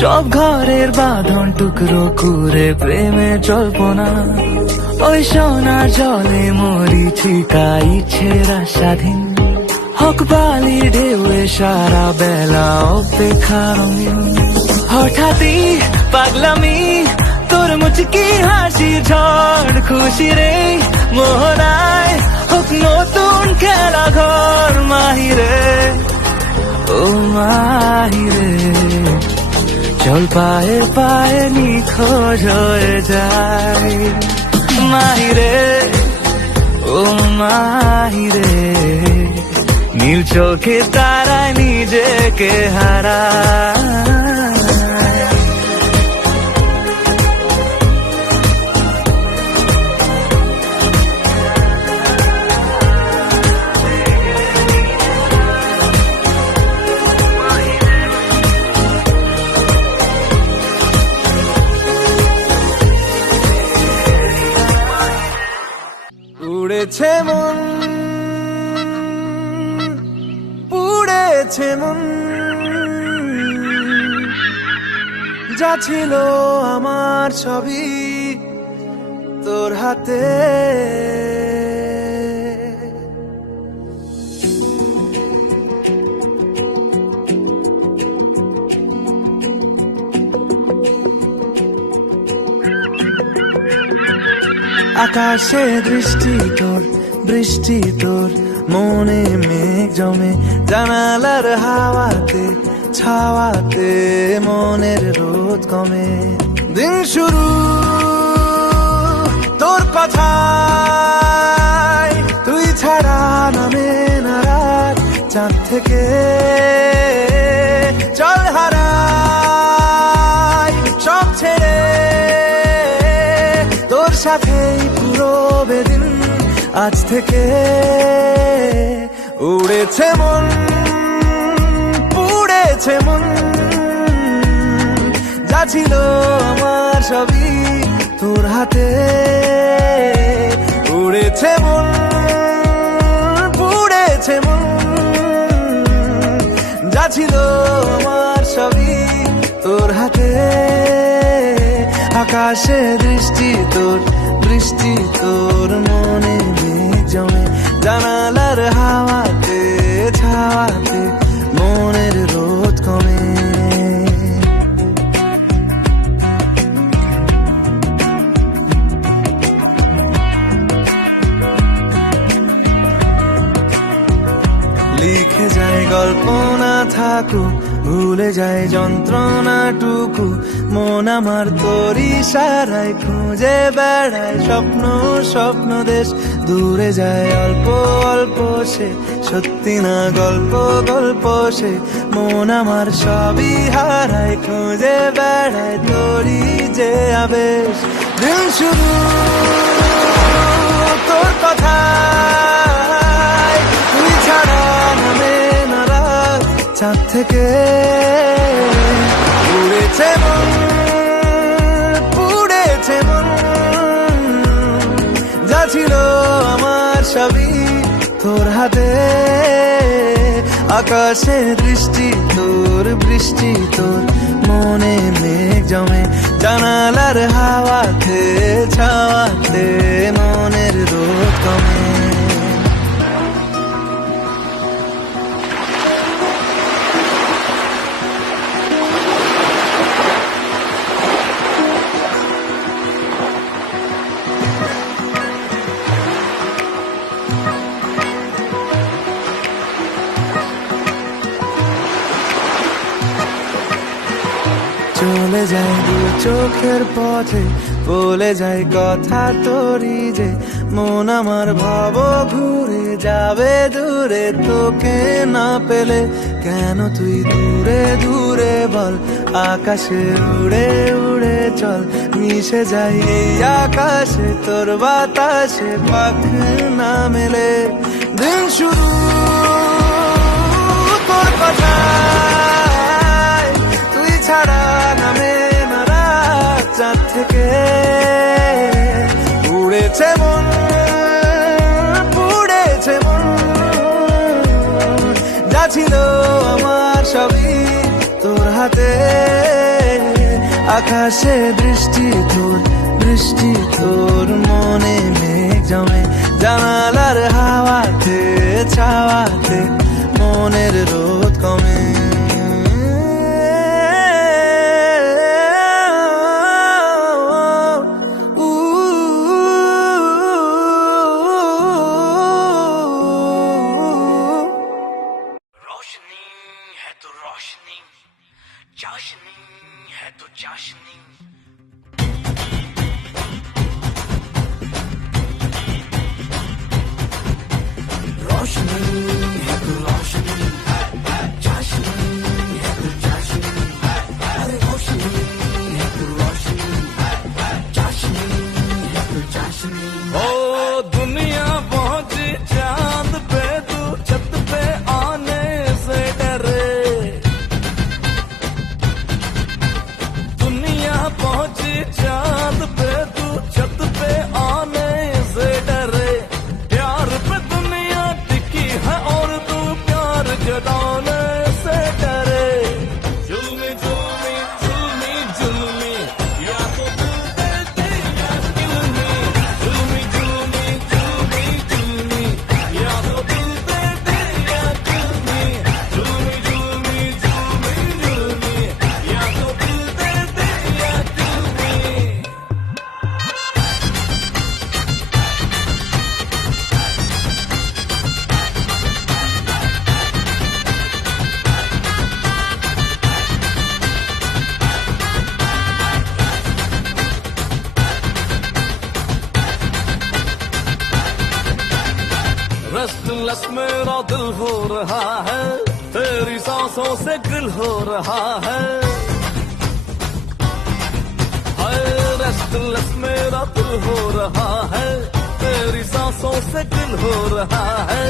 সব ঘরের বাঁধন টুকরো করে প্রেমে জল্পনা, ওই সোনার জলে মরিচিকা ইচ্ছেরা স্বাধীন, হক বালি ঢেউয়ে সারা বেলা অপেক্ষা রঙিন। হঠাৎই পাগলামি তোর মুচকি হাসি ঝড় খুশি রে মোহনায় হোক নতুন খেলা ঘর মাহিরে ও মাহিরে, চল পায়ে পায়ে নিখোঁজ হয়ে যায় মাহিরে ও মাহিরে, নীল চোখে তারায় নিজেকে হারায়। উড়েছে মন, পুড়েছে মন, যা ছিল আমার সবই তোর হাতে। আকাশে দৃষ্টি তোর, বৃষ্টি তোর, মনে মেঘ জমে, জানালার হাওয়াতে ছাওয়াতে মনের রোদ কমে। দিন শুরু তোর কথায়, তুই ছাড়া নামে না রাত, চাঁদ থেকে চল হারাই সব ছেড়ে, তোর সাথেই পুরো বেদিন আজ থেকে। উড়েছে মন, পুড়েছে মন, যা ছিল আমার সবই তোর হাতে। উড়েছে মন, পুড়েছে মন, যা ছিল আমার সবই তোর হাতে। আকাশে দৃষ্টি তোর, বৃষ্টি তোর, মনে মেঘ জমে, জানালার হাওয়াতে ছাওয়াতে মনের রোদ কমে। লিখে যায় গল্প না থাকুক, ভুলে যায় যন্ত্রণাটুকু, মন আমার তোর ইশারায় খুঁজে বেড়ায় স্বপ্ন স্বপ্ন দেশ। দূরে যায় অল্প অল্প সে, সত্যি না গল্প গল্প সে, মন আমার সবই হারায় খুঁজে বেড়ায় তোরই যে আবেশ। দিন শুরু তোর কথায়, তুই ছাড়া নামে না রাত, চাঁদ থেকে উড়েছে মন, পুড়েছে মন, যা ছিল আমার সবই তোর হাতে। আকাশে দৃষ্টি তোর, বৃষ্টি তোর, মনে মেঘ জমে, জানালার হাওয়াতে ছাওয়াতে মনের রোদ কমে। চলে যায় দু চোখের পথে, বলে যায় কথা তোরই যে, মন আমার ভাব ঘুরে যাবে দূরে তোকে না পেলে। কেন তুই দূরে দূরে বল, আকাশে উড়ে উড়ে চল, মিশে যাই এই আকাশে তোর বাতাসে পাখ না মেলে। দিন শুরু তোর কথায়, তুই ছাড়া নামে না রাত, চাঁদ থেকে উড়েছে মন, পুড়েছে মন, যা ছিল আমার সবই তোর হাতে। আকাশে বৃষ্টি তোর মনে মেঘ জমে জানালার হাওয়াতে ছাওয়াতে মনের রোদ কমে रोशनी है तो रोशनी चाशनी है तो चाशनी रोशनी है तो रोशनी चाशनी है तो चाशनी अरे रोशनी है तो रोशनी चाशनी है तो चाशनी ओ दुनिया पहुंची चांद पे तू छत पे आने से डरे दुनिया पहुंची चांद पे तू छत पे आने से डरे प्यार पे दुनिया टिकी है और तू प्यार जताने से डरे जुल्मी जुल्मी जुल्मी जुल्मी या तो तू दे दे या जुल्मी जुल्मी जुल्मी जुल्मी जुल्मी या तो तू दे दे या जुल्मी जुल्मी जुल्मी जुल्मी जुल्मी या तो तू दे दे या जुल्मी रेस्टलेस मेरा दिल हो रहा है तेरी सांसों से गिल हो रहा है रेस्टलेस मेरा दिल हो रहा है तेरी सांसों से गिल हो रहा है